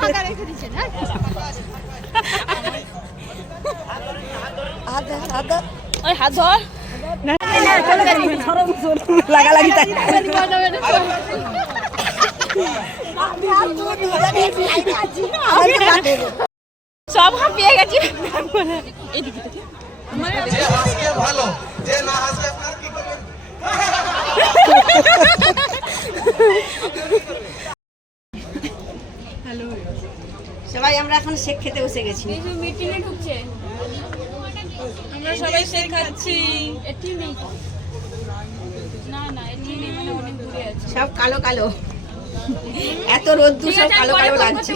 ফাঁকা রেখে দিচ্ছেন। ওই হাত ধর লাগালাগি সব হাঁপিয়ে গেছি। ভালো যে না হাসবে আপনার কি করবেন? সবাই আমরা এখন শেক খেতে বসে গেছি। মিটিংয়ে ঢুকছে, আমরা সবাই শেক খাচ্ছি। এটি নেই, না না এটি নেই, মানে অনেক দূরে আছে। সব কালো কালো, এত রোদ্দুর, সব কালো কালো লাগছে।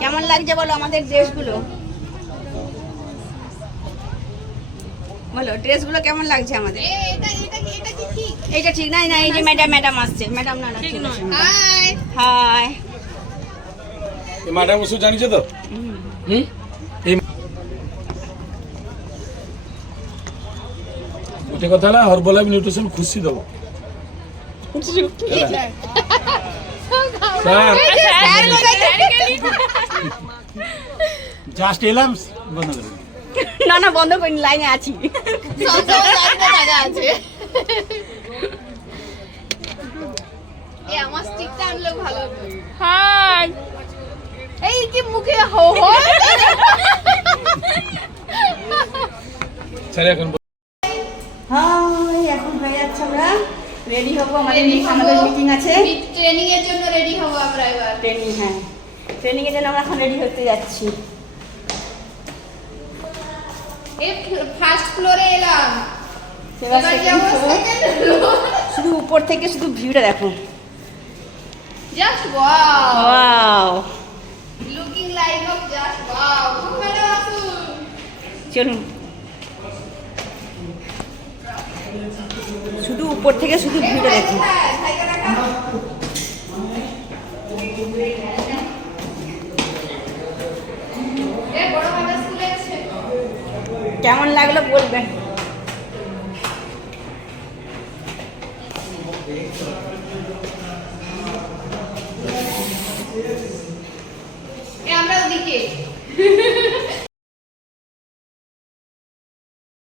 কেমন লাগছে বলো আমাদের ড্রেসগুলো? বলো ড্রেসগুলো কেমন লাগছে আমাদের? এইটা ঠিক নাই, না এই যে ম্যাডাম আসছে। ম্যাডাম না ঠিক নয়। হাই হাই ম্যাডাম ওসব জানিছো তো? ଗୋଟେ କଥା ହେଲା ହର୍ବାଲାଇଫ୍ ନ୍ୟୁଟ୍ରିସନ ଖୁସି ଦବ। জাস্ট এলাম বন্ধ করে। না না বন্ধ করিনি, লাইনে আছি। আমার স্টিকটা আনলে ভালো হতো। হাই এই কি মুখে হো হো। স্যার এখন হাই এখন হয়ে যাচ্ছে, আমরা রেডি হবো। আমাদের মিটিং আছে, ট্রেনিং এর জন্য রেডি হবো আমরা এবার। ট্রেনিং, হ্যাঁ ট্রেনিং এর জন্য আমরা এখন রেডি হতে যাচ্ছি। এই ফার্স্ট ফ্লোরে এলাম, এবার এবার second যাবো floor। Second floor. শুধু উপর থেকে শুধু ভিউটা দেখো। Just wow, wow looking like of just wow. Madam আসুন। চলুন, শুধু উপর থেকে শুধু ভিউটা দেখো। হ্যাঁ সাইকেল রাখা। এ বড় ম্যাডাম স্কুলে আছে। কেমন লাগলো বলবেন? এ আমরা ওদিকে